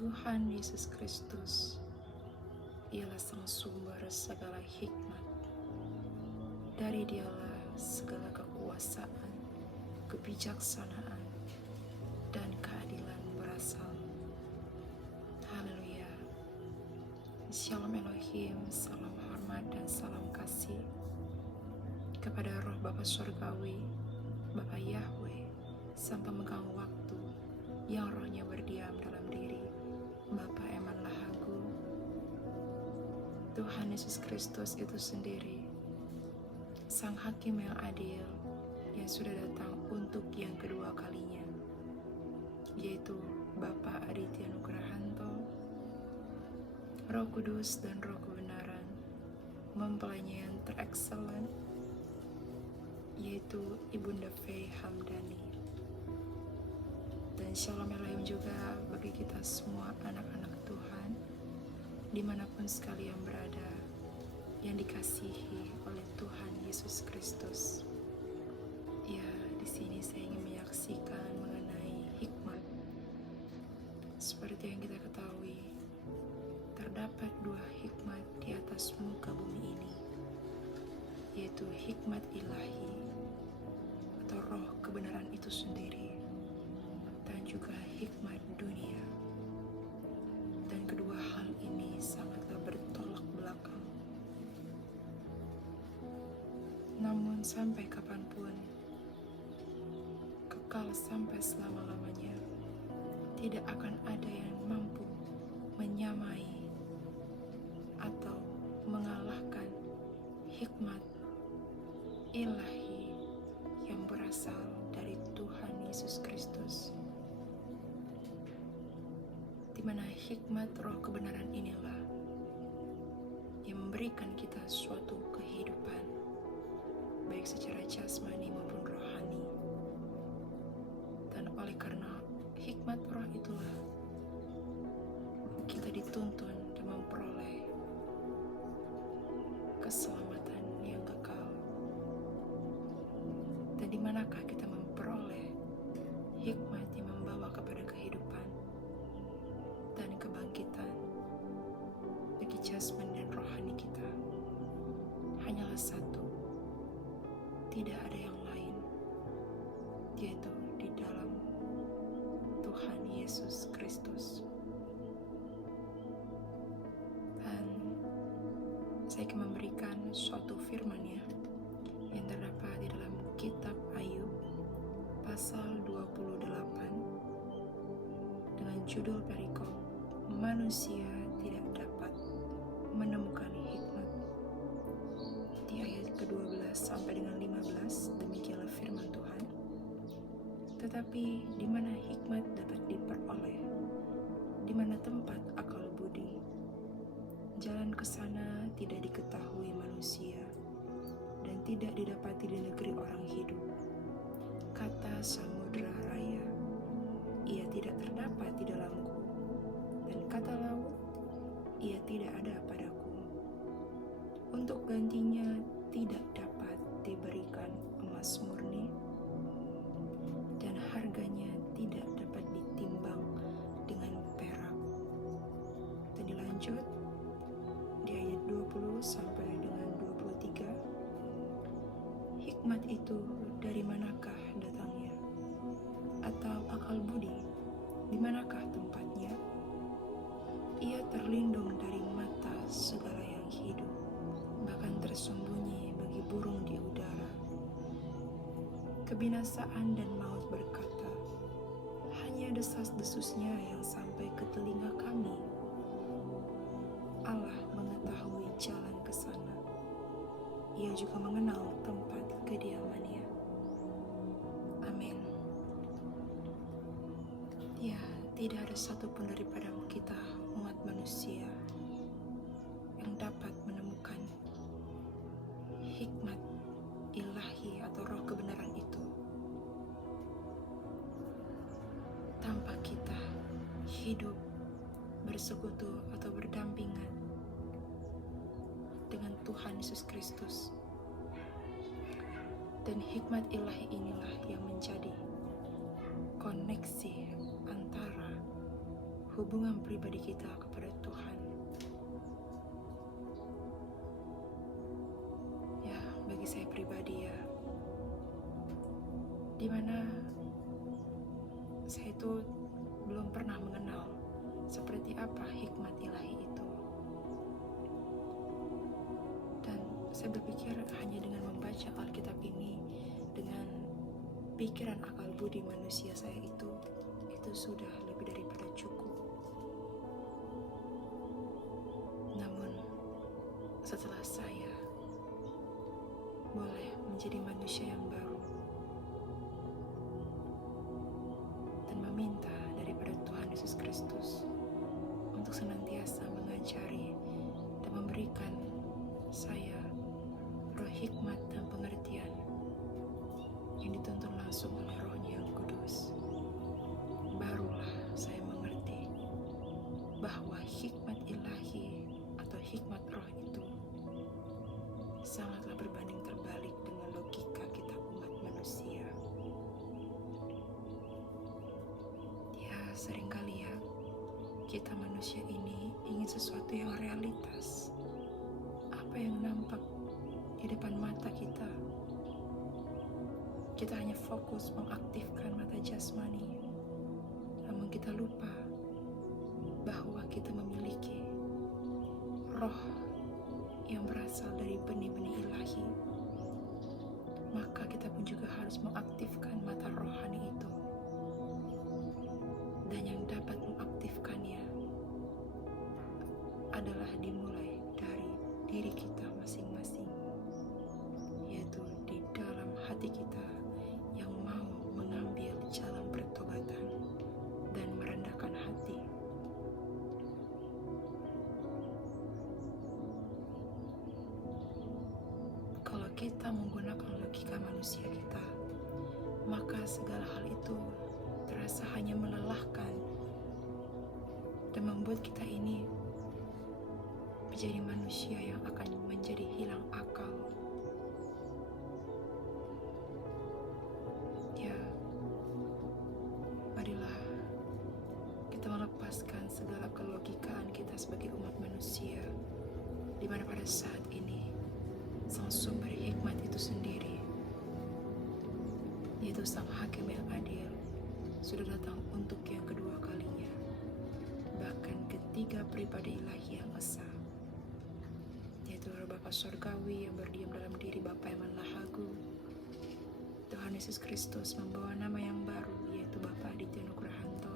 Tuhan Yesus Kristus, Ialah sang sumber segala hikmat. Dari Dialah segala kekuasaan, kebijaksanaan, dan keadilan berasal. Haleluya. Shalom Elohim, salam hormat dan salam kasih kepada Roh Bapa Surgawi, Bapa Yahweh, sang pemegang waktu, yang rohnya berdiam dalam diri Bapa Eman Lahagu. Tuhan Yesus Kristus itu sendiri, Sang Hakim yang adil, yang sudah datang untuk yang kedua kalinya, yaitu Bapa Aditya Nugrahanto, Roh Kudus dan Roh Kebenaran, mempelainya yang terexcellent, yaitu Ibunda Faye Hamdani. Dan Shalom Elohim juga bagi kita semua anak-anak Tuhan, dimanapun sekalian berada, yang dikasihi oleh Tuhan Yesus Kristus. Ya, di sini saya ingin menyaksikan mengenai hikmat. Seperti yang kita ketahui, terdapat dua hikmat di atas muka bumi ini, yaitu hikmat ilahi atau roh kebenaran itu sendiri, dan juga hikmat dunia. Dan kedua hal ini sangatlah bertolak belakang. Namun sampai kapanpun, kekal sampai selama-lamanya, tidak akan ada yang mampu menyamai atau mengalahkan hikmat ilahi yang berasal dari Tuhan Yesus Kristus, di mana hikmat roh kebenaran inilah yang memberikan kita suatu kehidupan, baik secara jasmani maupun rohani. Dan oleh karena hikmat roh itulah kita dituntun dan memperoleh keselamatan yang kekal. Dan di manakah kita memperoleh hikmat yang membawa kepada kehidupan dan kebangkitan bagi jasmani dan rohani kita? Hanyalah satu, tidak ada yang lain, yaitu di dalam Tuhan Yesus Kristus. Dan saya akan memberikan suatu firman-Nya yang terdapat di dalam kitab Ayub pasal 28 dengan judul perikop manusia tidak dapat menemukan hikmat. Di ayat ke-12 sampai dengan 15, demikianlah firman Tuhan. Tetapi di mana hikmat dapat diperoleh, di mana tempat akal budi, jalan ke sana tidak diketahui manusia, dan tidak didapati di negeri orang hidup. Kata samudra raya, ia tidak terdapat di dalamku, dan kata laut, ia tidak ada padaku. Untuk gantinya tidak dapat diberikan emas murni, dan harganya tidak dapat ditimbang dengan perak. Dan dilanjut di ayat 20 sampai dengan 23, hikmat itu dari manakah datangnya? Atau akal budi, di manakah tempatnya? Ia terlindung dari mata segala yang hidup, bahkan tersembunyi bagi burung di udara. Kebinasaan dan maut berkata, hanya desas-desusnya yang sampai ke telinga kami. Allah mengetahui jalan ke sana. Ia juga mengenal tempat kediamannya. Amin. Ya, tidak ada satupun daripada kita umat manusia yang dapat menemukan hikmat ilahi atau roh kebenaran itu tanpa kita hidup bersekutu atau berdampingan dengan Tuhan Yesus Kristus. Dan hikmat ilahi inilah yang menjadi koneksi antara hubungan pribadi kita kepada Tuhan. Ya, bagi saya pribadi ya, dimana saya itu belum pernah mengenal seperti apa hikmat ilahi itu. Dan saya berpikir hanya dengan membaca Alkitab ini, dengan pikiran akal budi manusia saya itu sudah lebih daripada cukup. Namun setelah saya boleh menjadi manusia yang baru dan meminta daripada Tuhan Yesus Kristus untuk senantiasa mengajari dan memberikan saya roh hikmat dan pengertian yang dituntun langsung oleh Roh-Nya yang kudus, barulah saya mengerti bahwa hikmat ilahi atau hikmat roh itu sangatlah berbanding terbalik dengan logika kita umat manusia. Ya, seringkali ya, kita manusia ini ingin sesuatu yang realitas. Apa yang nampak di depan mata kita, kita hanya fokus mengaktifkan mata jasmani, namun kita lupa bahwa kita memiliki roh yang berasal dari benih-benih ilahi. Maka kita pun juga harus mengaktifkan mata rohani itu. Dan yang dapat mengaktifkannya adalah dimulai dari diri kita masing-masing, yaitu di dalam hati kita yang mau mengambil jalan pertobatan dan merendahkan hati. Kalau kita menggunakan logika manusia kita, maka segala hal itu terasa hanya melelahkan dan membuat kita ini menjadi manusia yang akan menjadi hilang akal. Ya, marilah kita melepaskan segala kelogikaan kita sebagai umat manusia, di mana pada saat ini sang sumber hikmat itu sendiri, yaitu sang hakim yang adil, sudah datang untuk yang kedua kalinya, bahkan ketiga pribadi ilahi yang esa, yaitu Roh Bapa Sorgawi yang berdiam dalam diri Bapa yang Manlahagu, Tuhan Yesus Kristus membawa nama yang baru, yaitu Bapa Aditya Nugrahanto,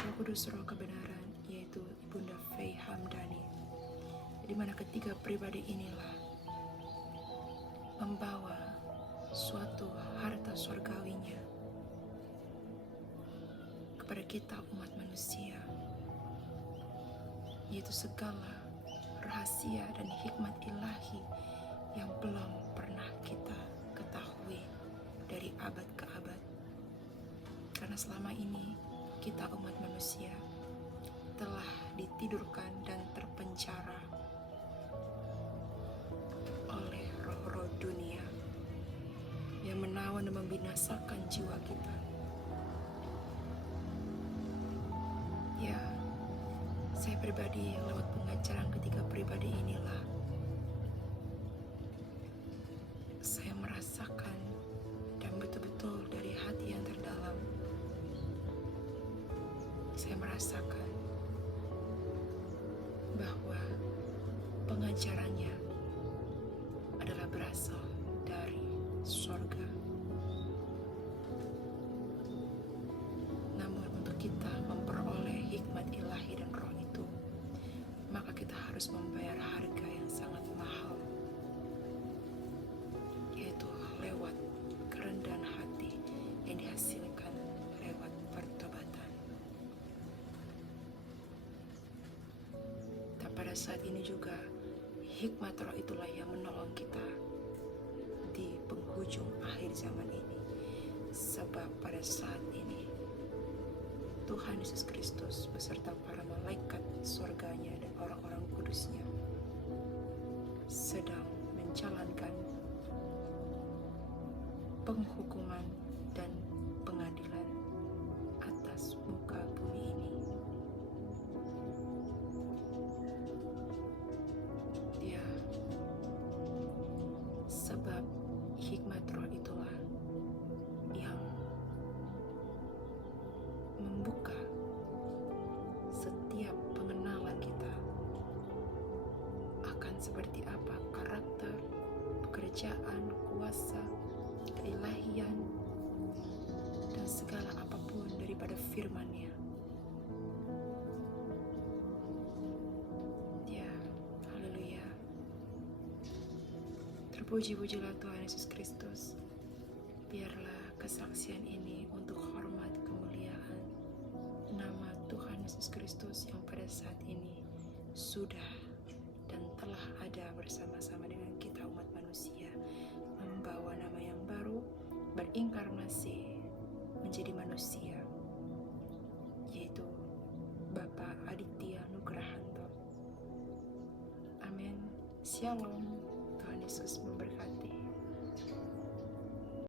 Roh Kudus Roh Kebenaran, yaitu Ibunda Faye Hamdani, di mana ketiga pribadi inilah membawa suatu harta surgawinya kepada kita umat manusia, yaitu segala rahasia dan hikmat ilahi yang belum pernah kita ketahui dari abad ke abad. Karena selama ini kita umat manusia telah ditidurkan dan terpenjara oleh roh-roh dunia yang menawan dan membinasakan jiwa kita. Ya, saya pribadi lewat pengajaran ketiga pribadi inilah saya merasakan dan betul-betul dari hati yang terdalam saya merasakan bahwa pengajarannya adalah berasal dari surga. Namun untuk kita memperoleh hikmat ilahi dan roh itu, maka kita harus membayar harga yang sangat mahal, yaitu lewat kerendahan hati yang dihasilkan lewat pertobatan. Dan pada saat ini juga hikmat roh itulah yang menolong kita di penghujung akhir zaman ini. Sebab pada saat ini Tuhan Yesus Kristus beserta para malaikat surganya dan orang-orang kudusnya sedang menjalankan penghukuman dan pengadilan atas muka bumi setiap pengenalan kita akan seperti apa karakter, pekerjaan, kuasa, keilahian, dan segala apapun daripada firman-Nya. Ya, haleluya. Terpuji-pujilah Tuhan Yesus Kristus. Biarlah kesaksian ini untuk hormat kemuliaan nama Tuhan Yesus Kristus yang pada saat ini sudah dan telah ada bersama-sama dengan kita umat manusia, membawa nama yang baru, berinkarnasi menjadi manusia, yaitu Bapak Aditya Nugrahanto. Amin. Shalom. Tuhan Yesus